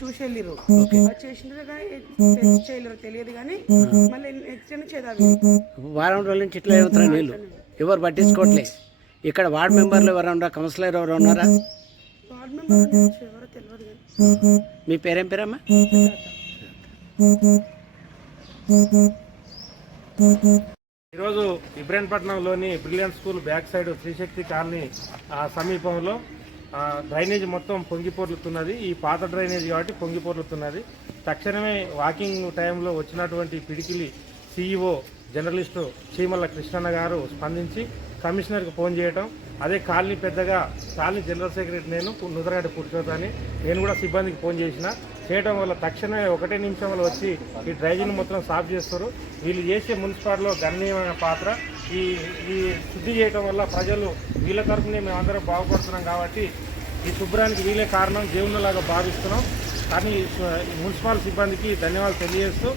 చూసి వెళ్ళిరు చేసిన చేయలేరు తెలియదు కానీ మళ్ళీ నెక్స్ట్ చేద్దాం. వారం రోజుల నుంచి ఇట్లా అవుతారా నీళ్ళు? ఎవరు పట్టించుకోవట్లే. ఇక్కడ వార్డు మెంబర్లు ఎవరు ఉన్నారా? కౌన్సిలర్ ఎవరు ఉన్నారా? వార్డు మెంబర్ ఎవరో తెలియదు. మీ పేరేం పేరమ్మా? ఈరోజు ఇబ్రాహీంపట్నంలోని brilliant school back side Srishakti colony సమీపంలో డ్రైనేజ్ మొత్తం పొంగిపోర్లుతున్నది. ఈ పాత డ్రైనేజ్ కాబట్టి పొంగిపోర్లుతున్నది. తక్షణమే వాకింగ్ టైంలో వచ్చినటువంటి పిడికిలి సిఇఓ జర్నలిస్టు చీమల కృష్ణన్న గారు స్పందించి కమిషనర్కి ఫోన్ చేయటం, అదే కాలనీ పెద్దగా కాలనీ జనరల్ సెక్రటరీ నేను నుదరగడ్డ పురుషోత్తని నేను కూడా సిబ్బందికి ఫోన్ చేయడం వల్ల తక్షణమే 1 నిమిషంలో వచ్చి ఈ డ్రైనేజీని మొత్తం సాఫ్ చేస్తారు. వీళ్ళు చేసే మున్సిపాలిటీలో గణనీయమైన పాత్ర. ఈ శుద్ధి చేయడం వల్ల ప్రజలు వీళ్ళ తరఫునే మేము అందరం బాగుపడుతున్నాం కాబట్టి ఈ శుభ్రానికి వీళ్ళే కారణం దేవుళ్ళలాగా భావిస్తున్నాం. కానీ మున్సిపల్ సిబ్బందికి ధన్యవాదాలు తెలియజేస్తూ,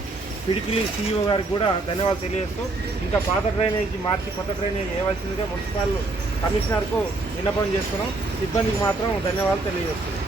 పిడికిలి సిఇఓ గారికి కూడా ధన్యవాదాలు తెలియజేస్తూ, ఇంకా పాత డ్రైనేజీ మార్చి కొత్త డ్రైనేజీ వేయవలసిందిగా మున్సిపల్ కమిషనర్కు విన్నపం చేస్తున్నాం. సిబ్బందికి మాత్రం ధన్యవాదాలు తెలియజేస్తున్నాం.